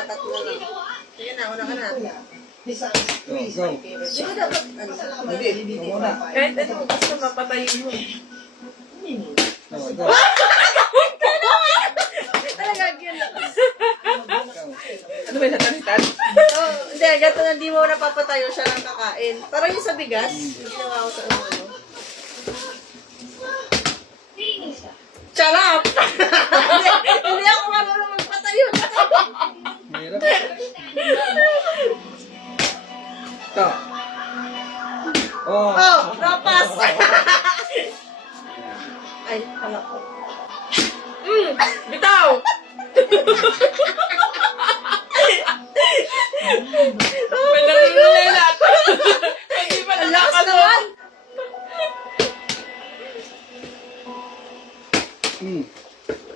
Magkatatlo lang. Sige na, una ka na. Go. Hindi ko dapat, Hindi, muna. Kahit ano gusto mapatayin mo. Go. talaga yun. Ano ba yung natalitan? Oh, hindi, gato na di mo napapatayo siya lang kakain. Parang yung sa bigas, ginawa ko sa ano. Charap! Hindi ako marunong magpatayo. Mahirap. Ito. Oh. Oh, napas! Ay, hala ko. Bitaw! May nanginulela ako. Hindi pa Ang lakas nalakas naman!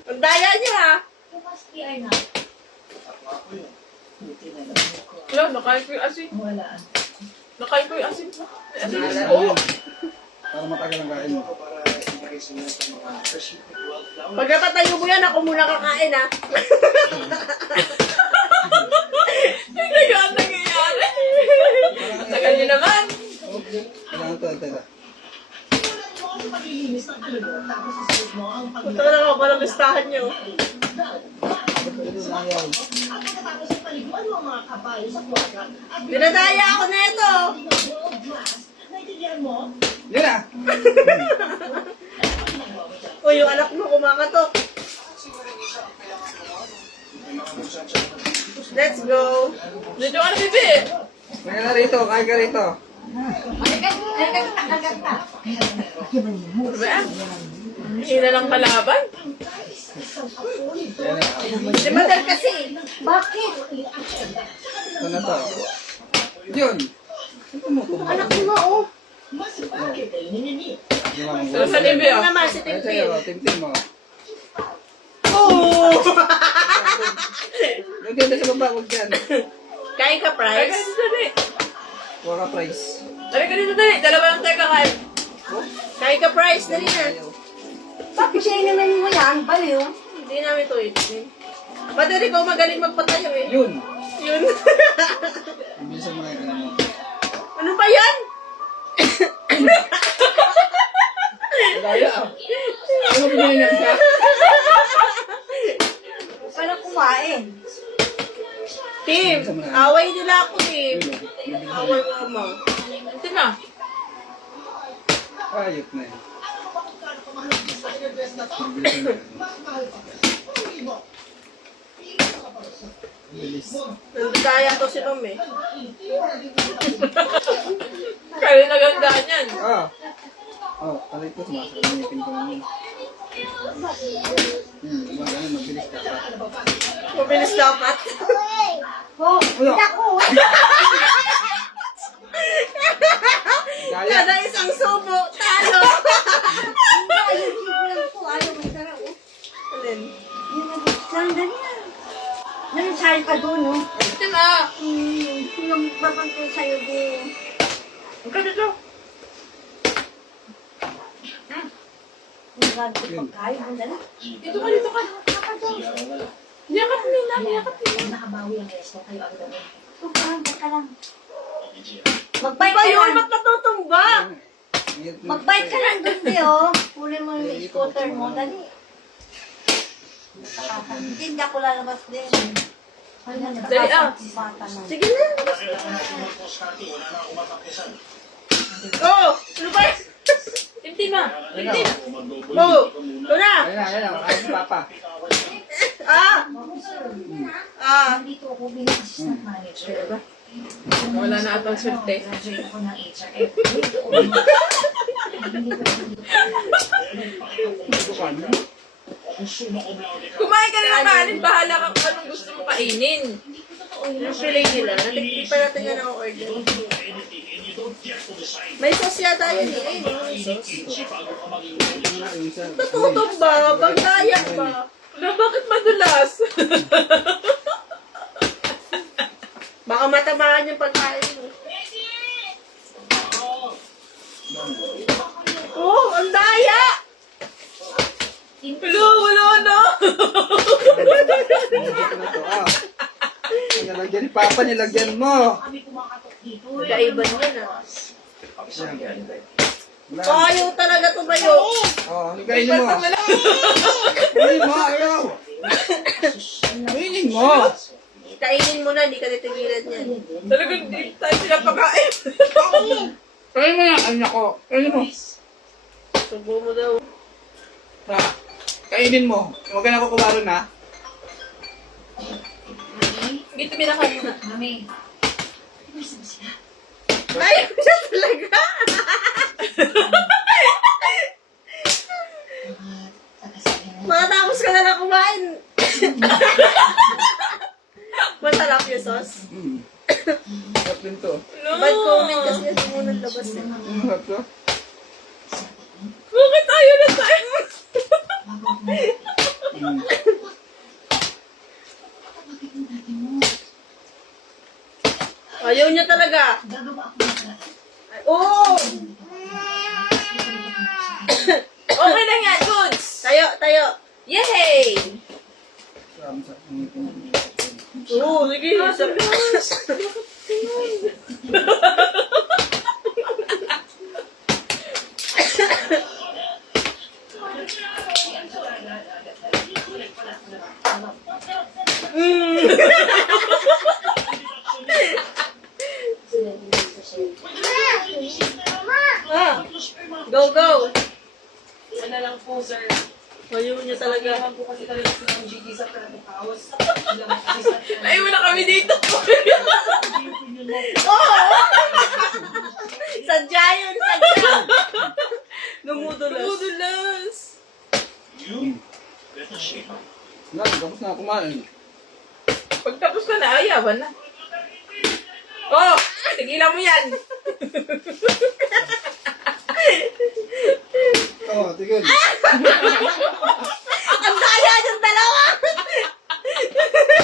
Ang daya niya ha! Wala, nakain ko yung asin. Nakain ko yung asin. Asin. Wala. Oo. Para matagal ang kain mo. Pag napatayo mo yan, ako muna kakain ha. Hindi ko ang nangyayari. Ang tagal niyo naman. Kailangan ito. Punta ka na ako ng listahan niyo. Ito na yan. Dinadaya ako na ito. Yan na. O, yung anak mo kumakatok. Let's go. Dito ka na, bibi. Kaya na rito. Kaya ka rito. Ano ba yan? Hina lang kalaban. Yan na. Si Madal kasi. Ito na to. Yun. Ito mo ito. Anak mo nga, oh. Pero sa libi, Ano oh. naman si Ay, Timpil? sa'yo. Tim-tim mo. Oh! Huwag yan sa baba. Huwag yan. Kain ka, Ay, Price? ka dito, dali. Huwag ka price. Ay, ka dito, dali. Dalawa lang tayo kakain. Kain ka, Price? Dali na. Ayaw. Bakit siya naman mo yan? Baliw. Hindi namin ito itin. Madal, ikaw magaling magpatayo eh. Yun. Yun. Bilisan mo na yung ano mo. Ano ba yan? Daya ah. Ano ba yan ka? Para kumain. Tim, away nila ako, Tim. Away mo. Ito na. Ayot na yun. Bilisan mo. Bilis. Nandaya to si Ma'am eh. Kaya nagandaan yan. Ah. Oh, aray ko sumasakit ng ngipin ko naman. Magano mabilis ka pa. Mabilis dapat. Oh, naku. Gaya. Kada isang subo, talo. Ayaw lang po. Ayaw may sarap. Alin? Sandali na. Nansay ka doon, no? Ito na. Yung babang ko sa'yo, di. Ang ka dito. Yung bago pagkain, andala. Dito ka, dito ka. Yakap nila, yakap nila. Nakabawi ang resto kayo ang gawin. Ka lang. Mag-bike Ba ka yun? lang. Ba't natutumba? Mag-bike ka lang doon, di, oh. Kunin mo yung scooter mo, dali. Hindi ako lalabas din. Dali, ah. Sige na. Oh, ano ba? Timtim na. Timtim. Oh, ito na. Ayan na. Ay, si Papa. Ah. Ah. Dito ako bilang assistant manager. Wala na atang swerte. Graduate ako ng HRF. Kumain ka na ng kanin. Bahala ka kung anong gusto mo kainin. Yung fillet nila. Natikip pa natin yan ako order. May sauce yata yun eh. Ayun, may sauce. Natutumba. Bagdaya ba? Wala, bakit madulas? Baka matamaan yung pagkain mo. Oh, ang daya! Wala, wala na. Dito na to. Ah. Nalagyan ni Papa, nilagyan mo. Kaiban yun ah. Wala. Ayaw talaga tumayo. Oh, kainin mo. Kainin mo, ayaw. Kainin mo. Kainin mo na, hindi ka titigilan yan. Talagang di tayo pinapakain. Kainin mo na, anak ko. Kainin mo. Subo mo daw. Ha? Kainin mo. Huwag ka na kukubaron ha. Gito minakain muna. Mami. Ayaw siya talaga. Makatapos ka na lang kumain. Masarap yung sauce. Sarap din to. Bad comment kasi hindi mo nang labas eh. Sarap to. Bakit ayaw na tayo? Ayaw niya talaga. Oo! Okay lang yan, goods. Tayo, tayo. Yay! Oo, sige. Ah, go, go. Ano lang po, sir. Ayaw niya talaga. Kailangan po kasi talaga sila ng GD sa Private House. Ay, wala kami dito. Sadya yun, sadya. Numudulas. Mudulas. Wala, tapos na kumain. Pagtapos ka na, ayawan na. Oh, tigilan mo yan. Oo, tigil. Ang daya ng dalawa.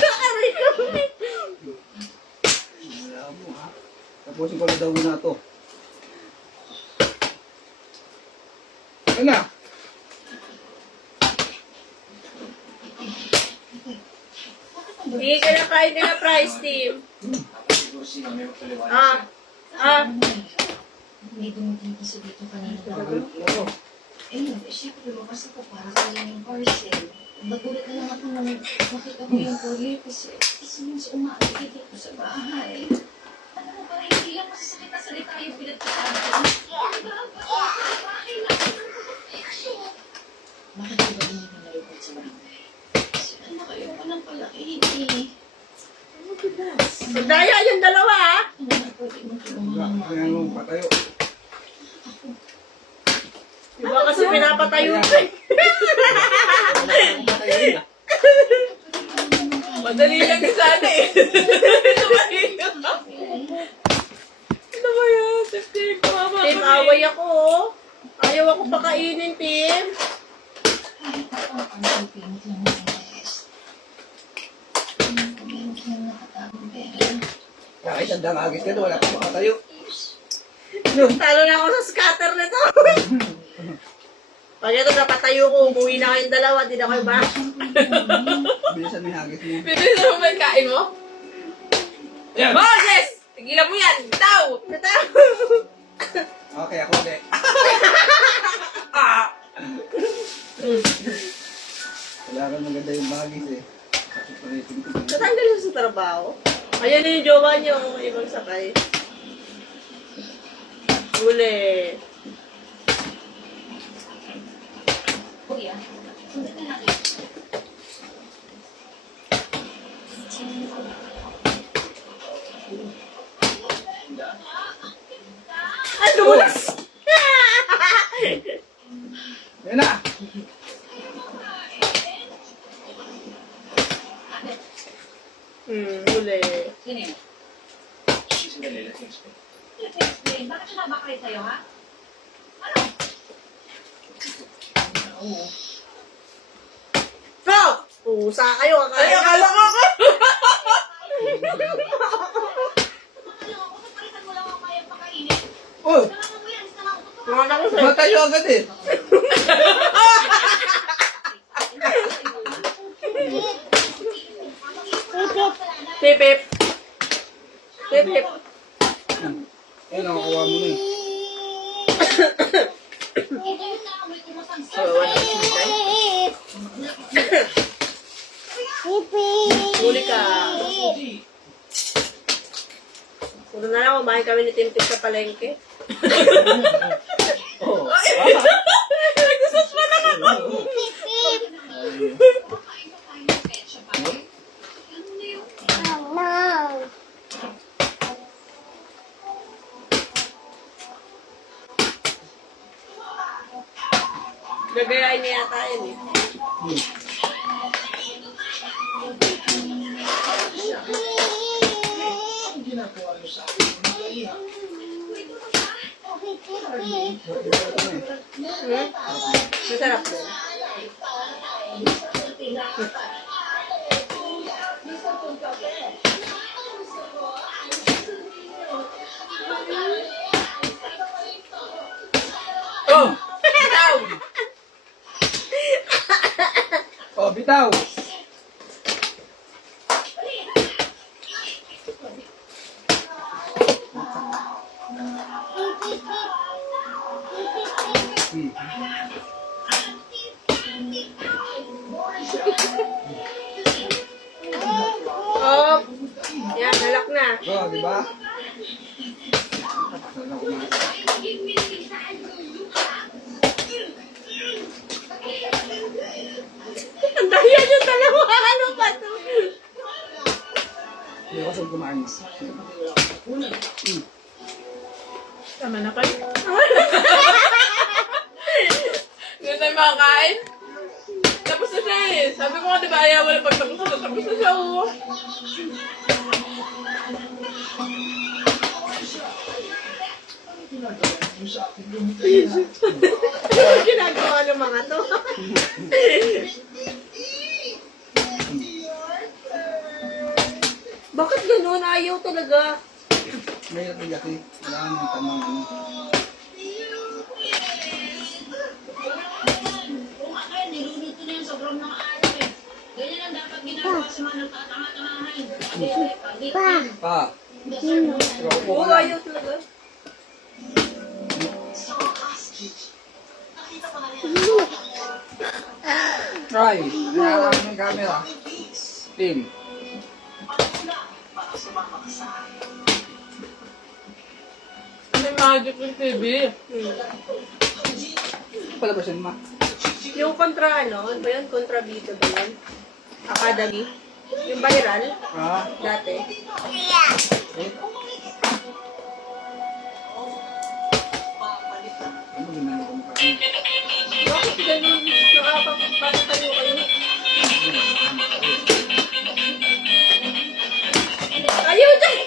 Aray ko. Wala mo ha. Tapusin ko na daw na to. Ano na? Hindi ka na kain ka na prize team. Ah. Ah. May dumating kasi dito kanina. Oo. Eh, syempre, lumabas ako para kanina yung parcel. Nagulat na lang ako nung makita ko yung courier kasi mas umaakit dito sa bahay. Alam mo ba, hindi lang masasakit na salita yung pinagkaan ko. Bakit ba ba hindi na report sa barangay? Kasi anak, ayoko nang palakihin eh. Ang daya yung dalawa ah. Ano na pwede mo tulungan ng Kaya mo patayo. Diba kasi pinapatayo ko eh. Patayo. Madali lang sana eh. Ano ba yan? Tim, kumama Team, kami. away ako oh. Ayaw ako pakainin, team. Kahit ako ang pipinit lang ng test. Meron kang nakatagong pera. Kahit ang dangagis ka doon, wala kang makatayo. Talo na ako sa scatter na to. Pag ito napatayo ko, umuwi na kayong dalawa, di na kayo ba? Bilisan mo yung hagis mo. Pipilisan mo ba yung kain mo? Yan! Moses! Tigilan mo yan! Bitaw! Okay, ako ulit. Ah! Wala kang maganda yung bagis eh. Sakit pa rin yung tingin. Natanggal yun sa trabaho. Ayan na yung jowa niyo, ibang sakay. Huli. Kuya, sundan ka natin. Ay, dumulas! Yan na! Huli. Sino yun? Explain. Bakit siya nabakay sa'yo, ha? Ano? Oo. Go! Pusa kayo, Ay, akala akala ko ako! Kapalitan mo lang ako kaya pakainin. Oh! Talagang mo yan. Sana ako totoo. Tumawa ako sa'yo. Matayo agad eh! Pip, pip. Hip, hip. Ayun, nakakuha mo na eh. Kawawa na si Mikai. Huli ka. Puro na lang, kumain kami ni Timpik sa palengke. Oo. Nagsusot pa lang ako. Gagayain niya yata yun eh. Masarap mo. Oh! Bitaw! Oh, bitaw. Oh! Yan, halak na. Oh, di ba? Ang daya yung dalawa. Ano ba to? Hindi ko saan kumain. Tama na kayo. Hindi tayo makakain. Tapos na siya eh. Sabi ko nga diba ayaw wala pagtapos na. Tapos na siya oh. Ano ginagawa ng mga to? Bakit ganun? Ayaw talaga. May yaki. Wala nang tanong ano. Kung ako yan, niluluto na yan sobrang mga araw eh. Ganyan ang dapat ginagawa sa mga nagtatanga-tangahan. Pa. Pero upo Oo, ka lang. ayaw talaga. Try. Nakakarap ng camera. Team. May magic yung TV. Pala ba siya ma? Yung kontra ano ba yun? Kontra Bito ba yun? Academy? Yung viral? Ah. Dati? Eh. Ano ginagawa mo kasi? Bakit ganun? Nakapagpapasa tayo kayo. Ayaw dyan!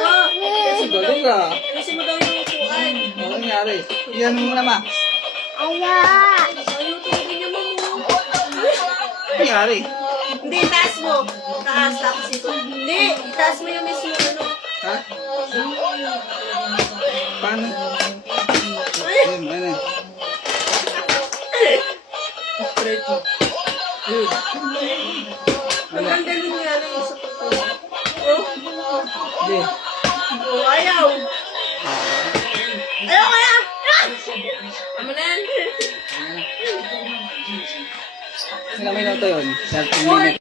Oh, Kasi galing ka. alisin mo daw yung upuan. Ano nangyari? Iyan mo muna ma. Ayaw tumigil niya mo. Ano nangyari? Hindi, itaas mo. Taas, tapos ito. Hindi, itaas mo yung mismo ano. Ha? Paano? Ayun, ayun. Straight mo. Hanggang ganun nga lang yung sa pagkawa. Oh, Hindi. oh, ayaw. Ayaw kaya! Tama na yan. Ilang minuto yun? 30 minutes.